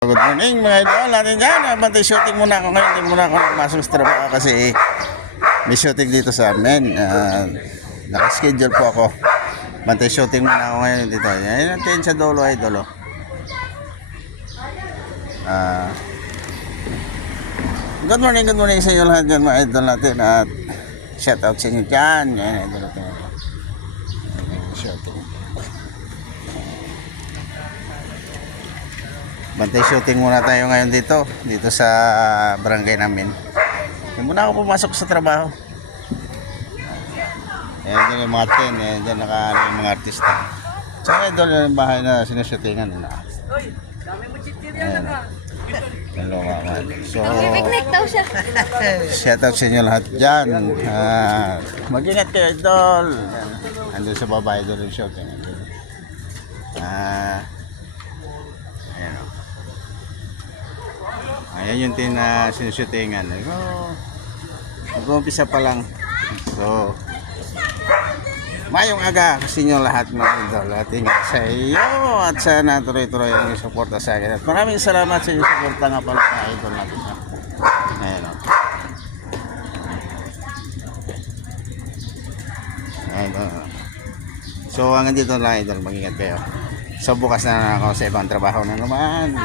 Good morning mga idol natin dyan. Bantay shooting muna ako ngayon. Hindi muna ako napasok sa trabaho kasi may shooting dito sa amin. Nakaschedule po ako. Bantay shooting muna ako ngayon dito. Yan natin sa dulo idol. Good morning sa inyo lahat dyan mga idol natin. At shout out sa inyo dyan. Yan idol natin. Shooting. Bantay shooting muna tayo ngayon dito sa barangay namin. Hindi muna ako pumasok sa trabaho. Ayan yung mga ten, ayan dyan yung mga artista. Tsaka doon yung bahay na sinushootingan nila. Ayan. So, shout out sa inyo lahat dyan. Mag-ingat kayo idol. Andun sa babae doon yung shooting. Ayan yung sinushootingan. Mag-umpisa pa lang. So, mayong aga kasi nyo lahat mga idol. At ingat sa iyo at sana tuloy-tuloy ang suporta sa akin. At maraming salamat sa inyong suporta nga pala mga idol natin. Ayan o. So hanggang dito lang idol. Mag-ingat kayo. So bukas na ako sa ibang trabaho na naman.